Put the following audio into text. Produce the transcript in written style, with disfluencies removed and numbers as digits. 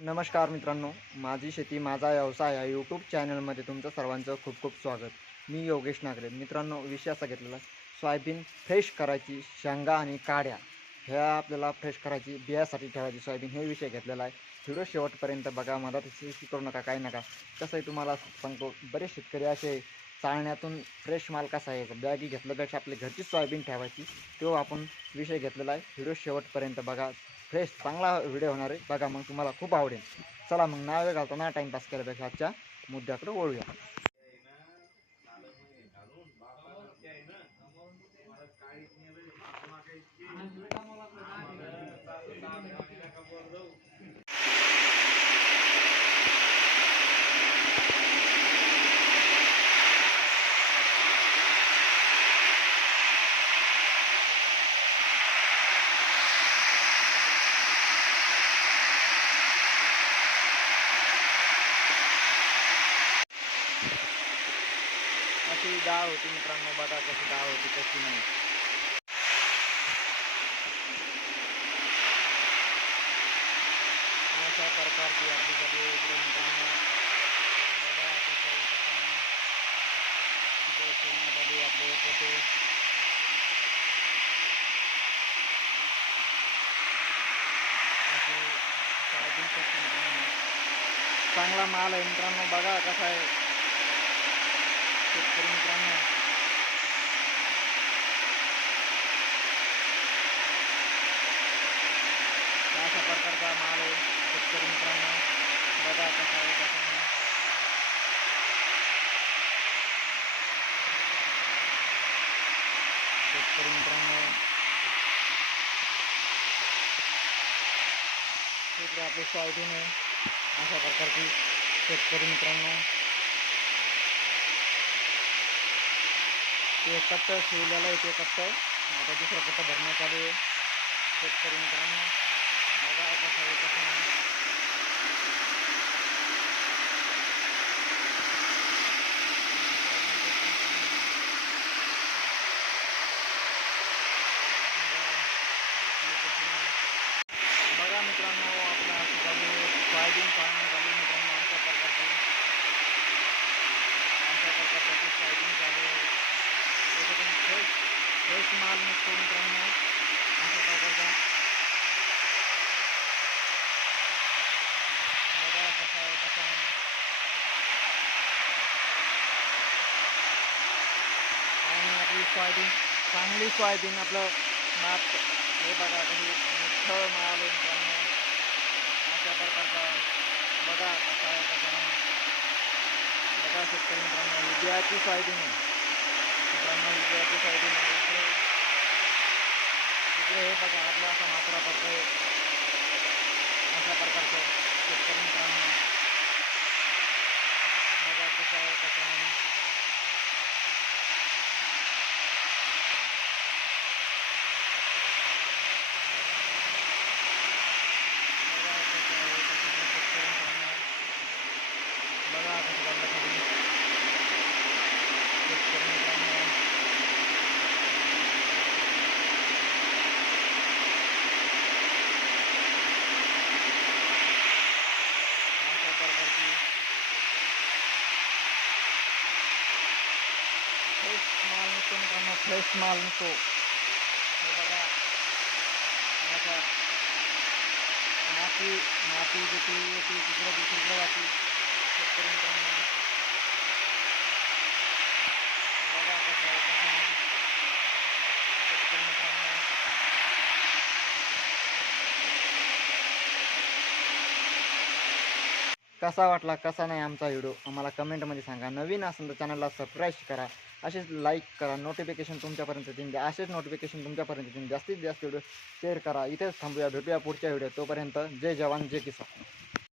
नमस्कार मित्रांनो, माझी शेती माझा व्यवसाय या यूट्यूब चॅनलमध्ये तुमचं सर्वांचं खूप खूप स्वागत. मी योगेश नागरे. मित्रांनो, विषय असा घेतलेला सोयाबीन फ्रेश करायची, शेंगा आणि काड्या ह्या आपल्याला फ्रेश करायची, बियासाठी ठेवायची सोयाबीन, हे विषय घेतलेला आहे. व्हिडिओ शेवटपर्यंत बघा, मधात करू नका, काही नका. कसं आहे तुम्हाला सांगतो, बरेच शेतकरी असे चाळण्यातून फ्रेश माल कसा आहे बॅगी घेतल्यापेक्षा आपली घरची सोयाबीन ठेवायची, तो आपण विषय घेतलेला आहे. व्हिडिओ शेवटपर्यंत बघा, फ्रेश चांगला व्हिडिओ होणार आहे, बघा, मग तुम्हाला खूप आवडेल. चला मग नाव घालतो ना, टाईमपास केल्यापेक्षा आजच्या मुद्द्याकडे वळूया. अशी डाळ होती मित्रांनो, बघा कशी डाळ होती, कशी नाही. अशा प्रकारची आपली सगळी इकडे मित्रांनो, बघा कसं झाली आपले पोते. असे सोयाबीन शेती मित्रांनो, चांगला माल आहे मित्रांनो, बघा कसा आहे शेतकरी मित्रांनो. अशा प्रकारचा माल आहे शेतकरी मित्रांनो, बघा कसा आहे कसा नाही. शेतकरी मित्रांनो, इकडे आपली सोयाबीन आहे अशा प्रकारची. शेतकरी मित्रांनो, ते कट्ट शिवलेलं आहे, ते कट्ट आता दुसरं कट्ट भरण्यात आले आहे. शेतकरी मित्रांनो, बघा कसं आहे कसं नाही. बघा मित्रांनो, आपल्या ठिकाणी सोयाबीन काढण्यात आली मित्रांनो, अशा प्रकारची सोयाबीन चालू आहे. त्याच्यातून फ्रेश फ्रेश माल निघतो मित्रांनो, अशा प्रकारचा. बघा कसा आहे कसा नाही. आणि आपली सोयाबीन, चांगली सोयाबीन, आपलं माप हे बघा कशी मिठ्ठळ माल आहे मित्रांनो, अशा प्रकारचा. बघा कसा आहे कसा नाही. बघा शेतकरी मित्रांनो, ही बियाची सोयाबीन आहे मित्रांनो, ही बियाची सोयाबीन आहे. इकडे इकडे हे बघा आपला असा मात्रा पडतोय, अशा प्रकारचं शेतकरी मित्रांनो. बघा कसं आहे कसं नाही. बघा कसं आहे कसं नाही शेतकरी मित्रांनो, बघा कसं झालं खाली शेतकरी मित्रांनो. अशा प्रकारची फ्रेश माल निघतो मित्रांनो, फ्रेश माल निघतो. हे बघा अशा माती माती जिथे येते तिकडे दुसरीकडे जाते शेतकरी मित्रांनो. बघा कसं आहे कसं नाही शेतकरी मित्रांनो. कसा वाटला कसा नाही आमचा व्हिडिओ आम्हाला कमेंटमध्ये सांगा. नवीन असेल तर चॅनलला सबस्क्राईब करा, असेच लाईक करा, नोटिफिकेशन तुमच्यापर्यंत येतील, असेच नोटिफिकेशन तुमच्यापर्यंत येतील. जास्तीत जास्त व्हिडिओ शेअर करा. इथेच थांबूया, भेटूया पुढच्या व्हिडिओ. तोपर्यंत जय जवान जय किसान.